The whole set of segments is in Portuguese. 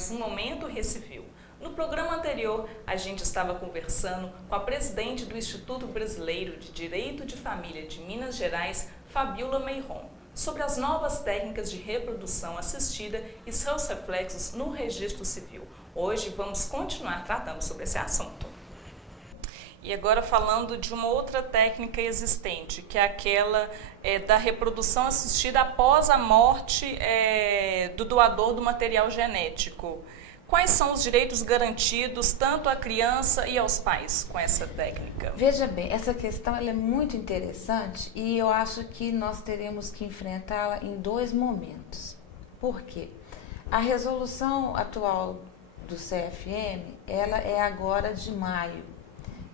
mais um Momento Recivil. No programa anterior, a gente estava conversando com a presidente do Instituto Brasileiro de Direito de Família de Minas Gerais, Fabiola Meyron, sobre as novas técnicas de reprodução assistida e seus reflexos no registro civil. Hoje vamos continuar tratando sobre esse assunto. E agora falando de uma outra técnica existente, que é aquela da reprodução assistida após a morte do doador do material genético. Quais são os direitos garantidos tanto à criança e aos pais com essa técnica? Veja bem, essa questão ela é muito interessante e eu acho que nós teremos que enfrentá-la em dois momentos. Por quê? A resolução atual do CFM, ela é agora de maio,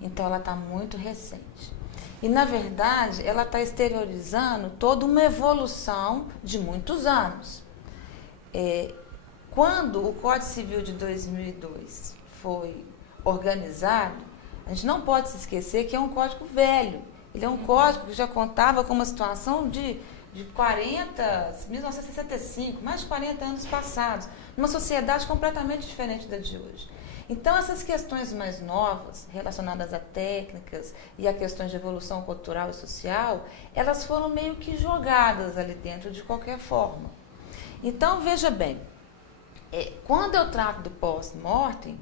então ela está muito recente. E, na verdade, ela está exteriorizando toda uma evolução de muitos anos. Quando o Código Civil de 2002 foi organizado, a gente não pode se esquecer que é um código velho. Ele é um código que já contava com uma situação de 1965, mais de 40 anos passados, numa sociedade completamente diferente da de hoje. Então, essas questões mais novas, relacionadas a técnicas e a questões de evolução cultural e social, elas foram meio que jogadas ali dentro de qualquer forma. Então, veja bem, quando eu trato do pós-mortem,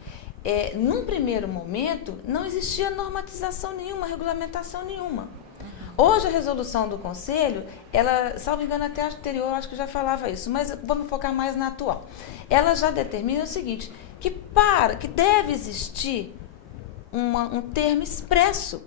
num primeiro momento, não existia normatização nenhuma, regulamentação nenhuma. Hoje, a resolução do Conselho, ela, salvo engano, até a anterior, acho que já falava isso, mas vamos focar mais na atual. Ela já determina o seguinte, que deve existir um termo expresso.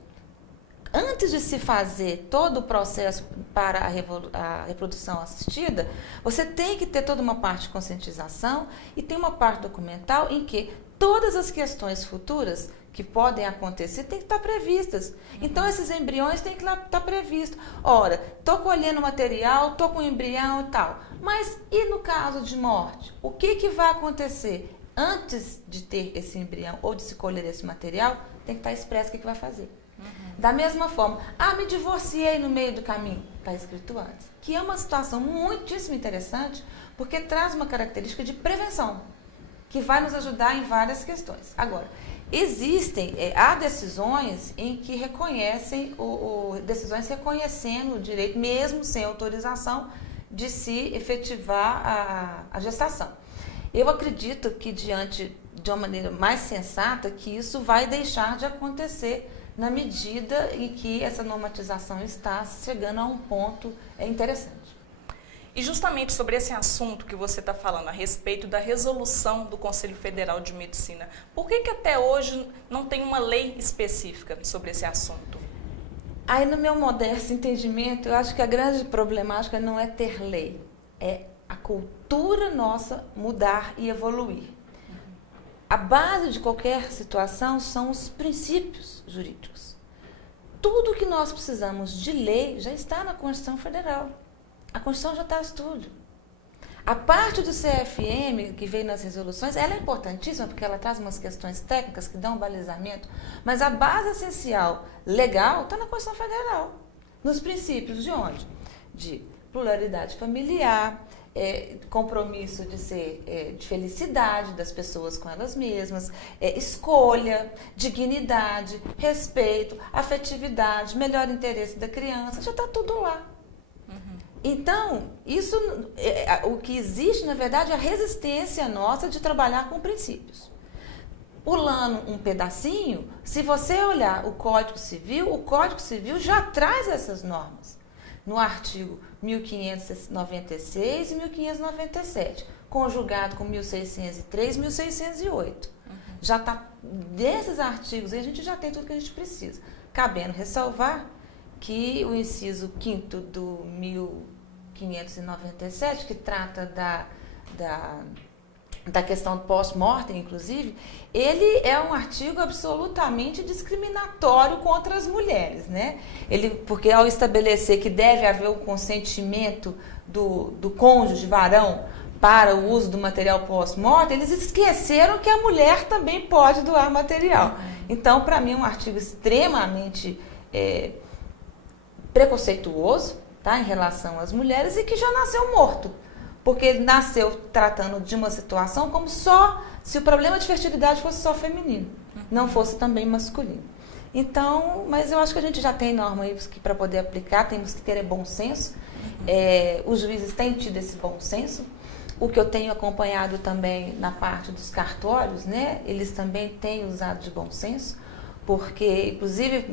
Antes de se fazer todo o processo para a reprodução assistida, você tem que ter toda uma parte de conscientização e tem uma parte documental em que todas as questões futuras que podem acontecer têm que estar previstas. Então, esses embriões têm que estar previstos. Ora, estou colhendo material, estou com embrião e tal. Mas e no caso de morte? O que vai acontecer? Antes de ter esse embrião ou de se colher esse material, tem que estar expresso o que vai fazer. Da mesma forma, me divorciei no meio do caminho, está escrito antes. Que é uma situação muitíssimo interessante, porque traz uma característica de prevenção, que vai nos ajudar em várias questões. Agora, há decisões em que reconhecem, decisões reconhecendo o direito, mesmo sem autorização, de se efetivar a gestação. Eu acredito que, diante de uma maneira mais sensata, que isso vai deixar de acontecer na medida em que essa normatização está chegando a um ponto interessante. E justamente sobre esse assunto que você está falando, a respeito da resolução do Conselho Federal de Medicina, por que até hoje não tem uma lei específica sobre esse assunto? Aí, no meu modesto entendimento, eu acho que a grande problemática não é ter lei, é a cultura nossa mudar e evoluir. A base de qualquer situação são os princípios jurídicos. Tudo que nós precisamos de lei já está na Constituição Federal. A Constituição já traz tudo. A parte do CFM, que veio nas resoluções, ela é importantíssima porque ela traz umas questões técnicas que dão um balizamento, mas a base essencial legal está na Constituição Federal. Nos princípios de onde? De pluralidade familiar, compromisso de felicidade das pessoas com elas mesmas, escolha, dignidade, respeito, afetividade, melhor interesse da criança, já está tudo lá. Então, o que existe, na verdade, é a resistência nossa de trabalhar com princípios. Pulando um pedacinho, se você olhar o Código Civil já traz essas normas. No artigo 1596 e 1597, conjugado com 1603 e 1608. Já está, desses artigos aí, a gente já tem tudo que a gente precisa. Cabendo ressalvar que o inciso 5º do 1597, que trata da questão do pós-mortem, inclusive, ele é um artigo absolutamente discriminatório contra as mulheres, né? Porque ao estabelecer que deve haver o consentimento do cônjuge varão para o uso do material pós-mortem, eles esqueceram que a mulher também pode doar material. Então, para mim, é um artigo extremamente preconceituoso, tá, em relação às mulheres e que já nasceu morto. porque nasceu tratando de uma situação como só se o problema de fertilidade fosse só feminino, não fosse também masculino. Então, mas eu acho que a gente já tem norma aí para poder aplicar, temos que ter bom senso. Os juízes têm tido esse bom senso. O que eu tenho acompanhado também na parte dos cartórios, né, eles também têm usado de bom senso, porque, inclusive,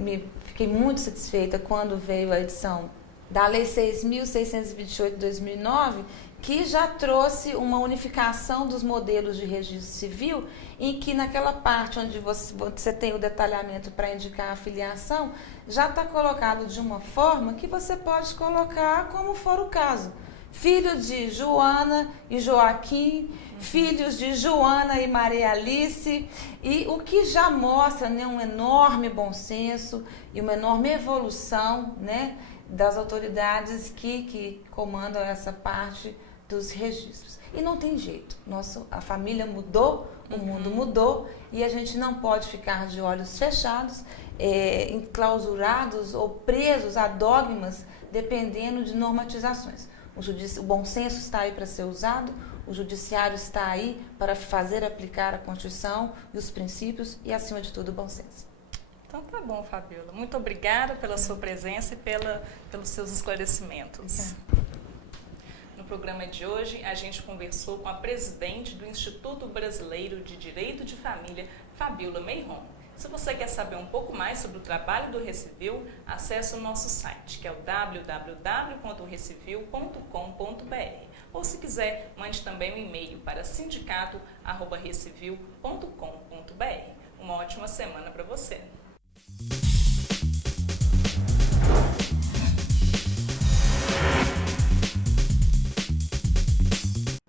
fiquei muito satisfeita quando veio a edição da Lei 6.628 de 2009, que já trouxe uma unificação dos modelos de registro civil, em que naquela parte onde você tem o detalhamento para indicar a filiação, já está colocado de uma forma que você pode colocar como for o caso. Filho de Joana e Joaquim, filhos de Joana e Maria Alice, e o que já mostra, né, um enorme bom senso e uma enorme evolução, né, das autoridades que comandam essa parte dos registros. E não tem jeito, a família mudou, o mundo mudou, e a gente não pode ficar de olhos fechados, enclausurados ou presos a dogmas, dependendo de normatizações. O bom senso está aí para ser usado, o judiciário está aí para fazer aplicar a Constituição e os princípios e, acima de tudo, o bom senso. Então tá bom, Fabiola. Muito obrigada pela sua presença e pelos seus esclarecimentos. No programa de hoje, a gente conversou com a presidente do Instituto Brasileiro de Direito de Família, Fabiola Meyron. Se você quer saber um pouco mais sobre o trabalho do Recivil, acesse o nosso site, que é o www.recivil.com.br. Ou, se quiser, mande também um e-mail para sindicato@recivil.com.br. Uma ótima semana para você!